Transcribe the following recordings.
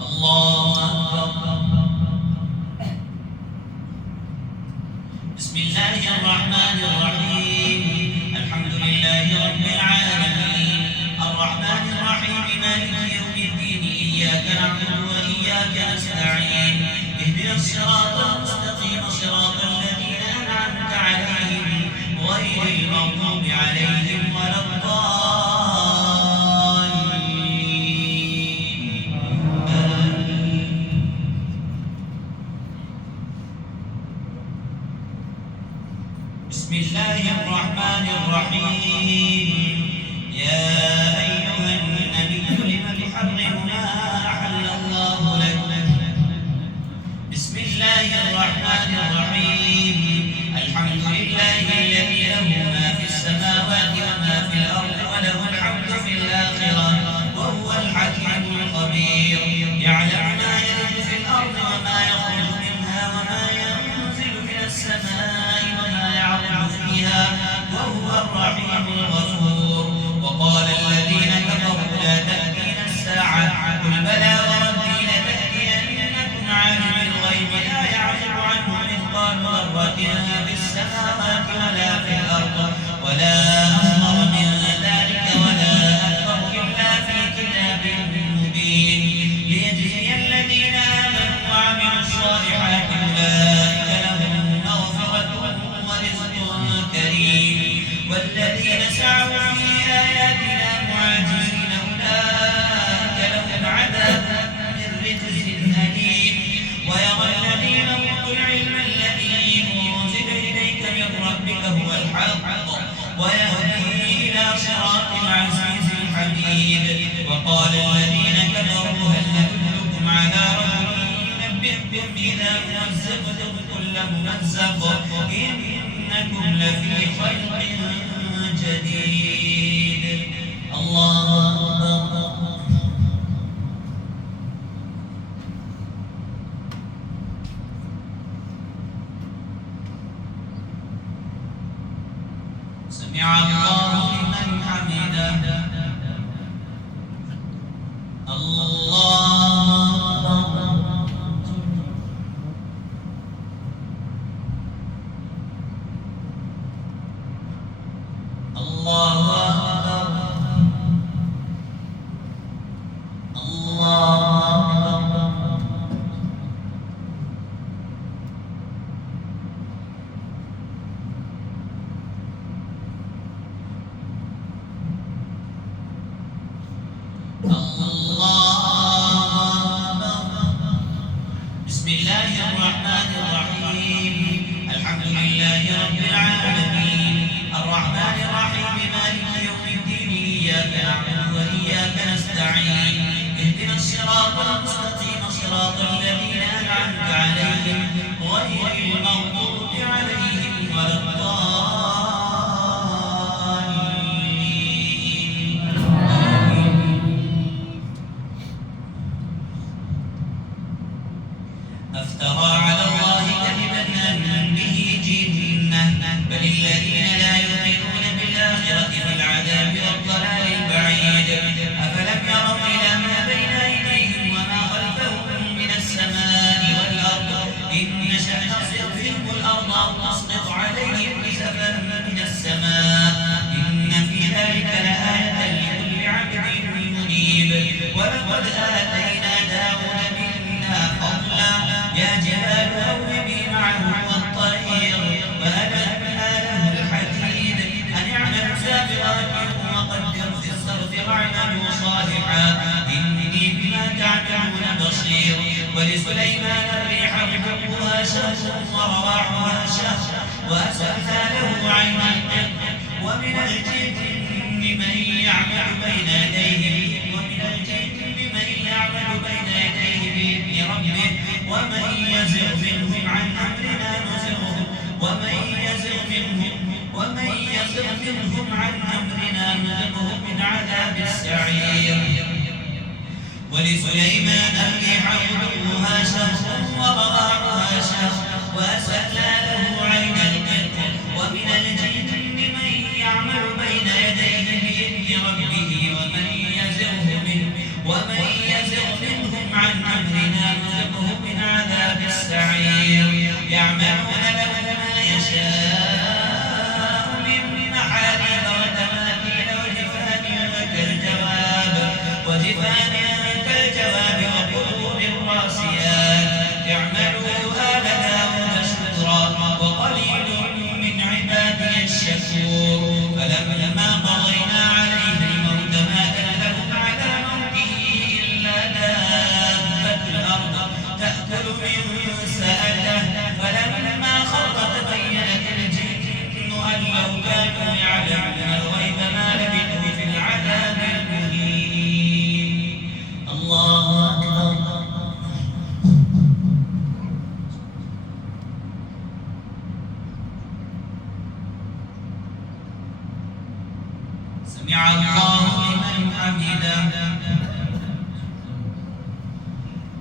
الله أكبر. بسم الله الرحمن الرحيم. الحمد لله رب العالمين الرحمن الرحيم مالك يوم الدين إياك نعبد وإياك نستعين اهدنا الصراط المستقيم صراط الذين أنعمت عليهم غير المغضوب عليهم ولا الضالين آمين. بسم الله الرحمن الرحيم. يا أيها النبي لم تحرم ما أحل الله لك. بسم الله الرحمن الرحيم. الحمد لله الذي له ما في السماوات وما في الأرض وله الحمد في الآخرة وهو الحكيم الخبير. يعلم ما يلج في الأرض وما يخرج منها وما ينزل من السماء وما يعرج فيها وهو الرحيم الغفور. وقال الذين كفروا لا تأتينا الساعة قل بلى وربي لتأتينكم عالم الغيب لا يعزب عنه مثقال ذرة في السماوات ولا في الأرض ولا أصغر من ذلك ولا أكبر إلا في كتاب مبين ليجزي الذين آمنوا وعملوا الصالحات أولئك لهم مغفرة ورزق كريم والذين سعوا في آياتنا معاجزين أولئك لهم عذاب من رجز أليم. ويرى الذين أوتوا العلم الذي أنزل إليك من ربك هو الحق ويهدي إلى صراط العزيز الحميد. وقال الذين كفروا هل ندلكم على رجل ينبئكم إذا مزقتم كل ممزق إنكم لفي خلق جديد. الله أكبر. سمع الله لمن حمده. الله أكبر. الله أكبر. الله أكبر. بسم الله الرحمن الرحيم. الحمد لله رب العالمين الرحمن الرحيم مالك يوم الدين إياك نعبد وإياك نستعين اهدنا الصراط المستقيم صراط الذين أنعمت عليهم غير المغضوب عليهم ولا الضالين آمين. أفترى على الله كذبا أم به جنة بل الذين لا يؤمنون بالآخرة في العذاب والضلال البعيد. أفلم يروا إلى ما بين أيديهم وما خلفهم من السماء والأرض إن نشأ نصرف بهم الأرض أو نسقط عليهم كسفا من السماء إن في ذلك لآية لكل عبد منيب. ولقد آتينا داود منا فضلا يا جبال أوبي معه والطير وألنا له الحديد أن اعملوا سابغات وقدروا في الصرف واعملوا صالحا إني بما تعملون بصير. ولسليمان الريح غدوها شهر ورواحها شهر وأسلنا له عين القط ومن الجن من يعمل بين يديه بإذن ربه ومن يزغ منهم عن أمرنا نزغه من عذاب السعير. ولسليمان الريح غدوها شهر ورواحها شهر وأسلنا له عين القط ومن الجن من يعمل بين يديه بإذن ربه ومن يزغ منهم عن يعملون له ما يشاء من محاريب وتماثيل وجفان كالجواب وقدور الراسيات اعملوا آل داود شكرا وقليل من عبادي الشكور فلما قضينا عليه الموت ما دلهم على موته إلا دابة الأرض تأكل من سأته فلما خر تبينت الجن أن لو كانوا يعلمون الغيب ما لبثوا في العذاب المهين. الله أكبر. سمع الله لمن حمده.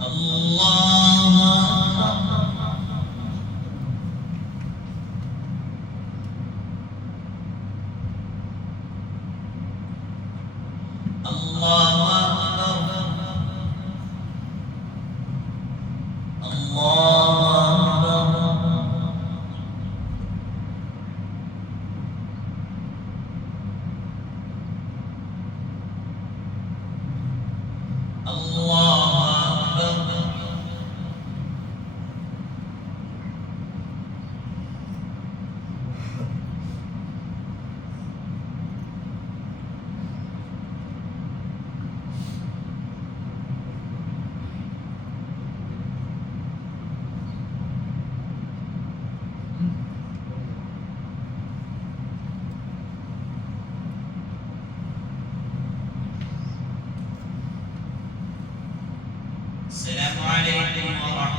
الله أكبر. الله أكبر. الله أكبر. السلام عليكم ورحمة